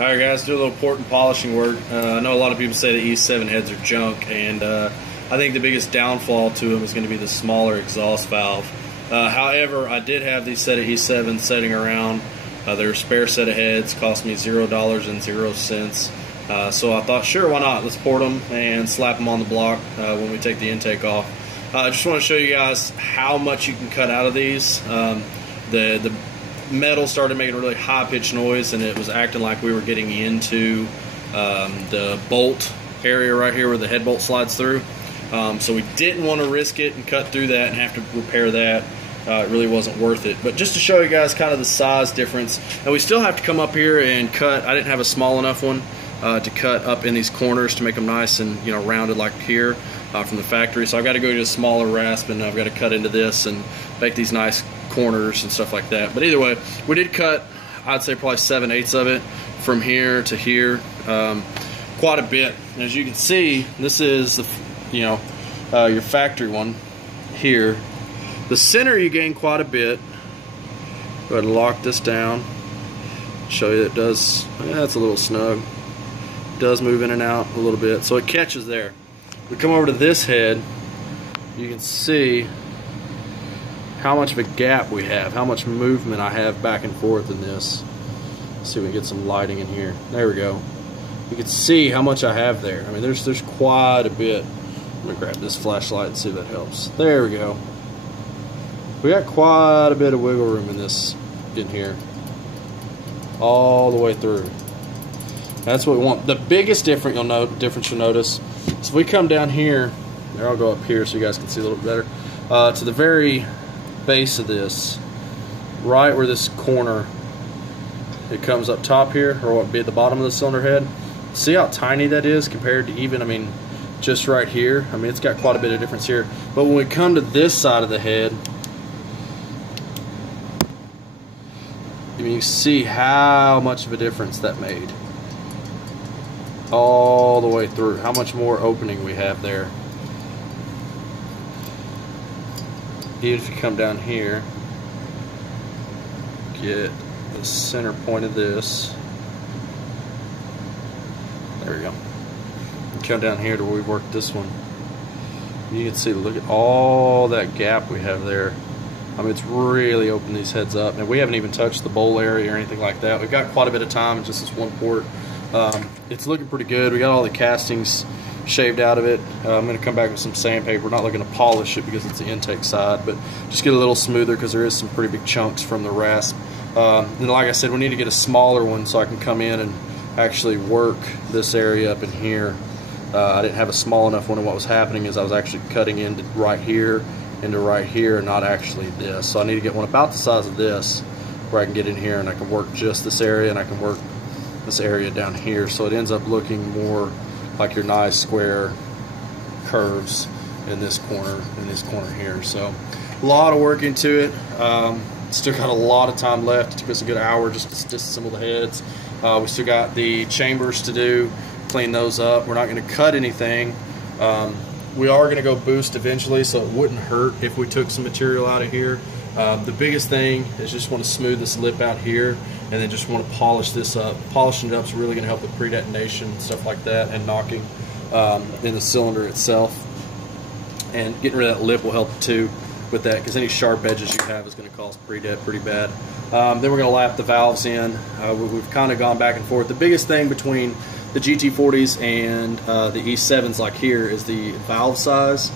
Alright guys, do a little port and polishing work. I know a lot of people say the E7 heads are junk, and I think the biggest downfall to them is going to be the smaller exhaust valve. However, I did have these set of E7s sitting around. They're a spare set of heads, cost me $0.00. So I thought, sure, why not? Let's port them and slap them on the block when we take the intake off. I just want to show you guys how much you can cut out of these. The metal started making a really high-pitched noise, and it was acting like we were getting into the bolt area right here where the head bolt slides through. So we didn't want to risk it and cut through that and have to repair that. It really wasn't worth it. But just to show you guys kind of the size difference, and we still have to come up here and cut. I didn't have a small enough one to cut up in these corners to make them nice and rounded like here from the factory. So I've got to go to a smaller rasp, and I've got to cut into this and make these nice corners and stuff like that. But either way, we did cut, I'd say probably 7/8 of it from here to here, quite a bit. And as you can see, this is the your factory one here. The center you gain quite a bit. Go ahead and lock this down. Show you that it does. That's a little snug. It does move in and out a little bit, so it catches there. We come over to this head. You can see how much of a gap we have, how much movement I have back and forth in this. Let's see if we can get some lighting in here. There we go. You can see how much I have there. I mean, there's quite a bit. I'm gonna grab this flashlight and see if that helps. There we go. We got quite a bit of wiggle room in this, in here, all the way through. That's what we want. The biggest difference you'll notice. So if we come down here, there, I'll go up here so you guys can see a little bit better. To the very base of this, right where this corner, it comes up top here, or what would be at the bottom of the cylinder head. See how tiny that is compared to even, I mean, just right here. I mean, it's got quite a bit of difference here. But when we come to this side of the head, you see how much of a difference that made. All the way through. How much more opening we have there. Even if you come down here, get the center point of this. There we go. Come down here to where we worked this one. You can see, look at all that gap we have there. I mean, it's really opened these heads up. And we haven't even touched the bowl area or anything like that. We've got quite a bit of time in just this one port. It's looking pretty good. We got all the castings shaved out of it. I'm going to come back with some sandpaper. We're not looking to polish it because it's the intake side, but just get a little smoother because there is some pretty big chunks from the rasp. And like I said, we need to get a smaller one so I can come in and actually work this area up in here. I didn't have a small enough one, and what was happening is I was actually cutting into right here, and not actually this. So I need to get one about the size of this where I can get in here and I can work just this area, and I can work this area down here, so it ends up looking more like your nice square curves in this corner here. So a lot of work into it. Still got a lot of time left. It took us a good hour just to disassemble the heads. We still got the chambers to do, clean those up. We're not going to cut anything. We are going to go boost eventually, so it wouldn't hurt if we took some material out of here. The biggest thing is just want to smooth this lip out here, and then just want to polish this up. Polishing it up is really going to help with pre-detonation and stuff like that, and knocking in the cylinder itself. And getting rid of that lip will help too with that, because any sharp edges you have is going to cause pre-det pretty bad. Then we're going to lap the valves in. We've kind of gone back and forth. The biggest thing between the GT40s and the E7s like here is the valve size.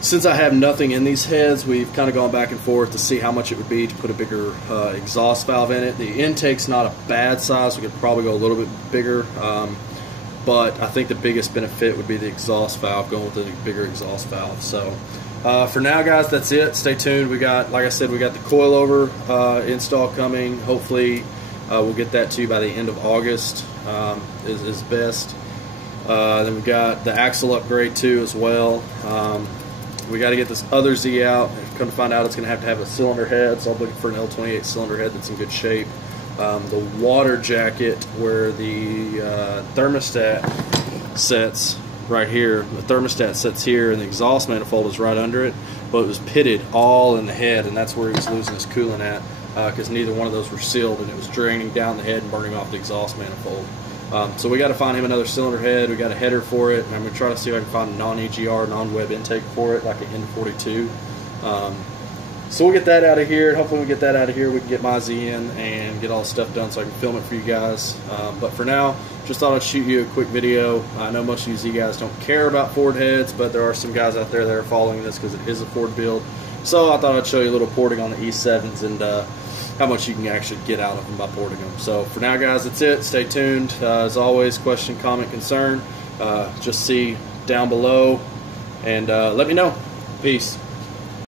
Since I have nothing in these heads, we've kind of gone back and forth to see how much it would be to put a bigger exhaust valve in it. The intake's not a bad size. We could probably go a little bit bigger, but I think the biggest benefit would be the exhaust valve, going with the bigger exhaust valve. So for now, guys, that's it. Stay tuned. We got, like I said, we got the coilover install coming. Hopefully we'll get that to you by the end of August is best. Then we got the axle upgrade too as well. We got to get this other Z out. Come to find out, it's going to have a cylinder head, so I'm looking for an L28 cylinder head that's in good shape. The water jacket where the thermostat sets right here, the thermostat sets here, and the exhaust manifold is right under it, but it was pitted all in the head, and that's where he was losing his coolant at. because neither one of those were sealed, and it was draining down the head and burning off the exhaust manifold. So we got to find him another cylinder head. We got a header for it, and I'm going to try to see if I can find a non-EGR, non-web intake for it, like an N42. So we'll get that out of here. Hopefully we get that out of here. We can get my Z in and get all the stuff done so I can film it for you guys. But for now, just thought I'd shoot you a quick video. I know most of you Z guys don't care about Ford heads, but there are some guys out there that are following this because it is a Ford build. So I thought I'd show you a little porting on the E7s and how much you can actually get out of them by porting them. So for now, guys, that's it. Stay tuned. As always, question, comment, concern, just see down below and let me know. Peace.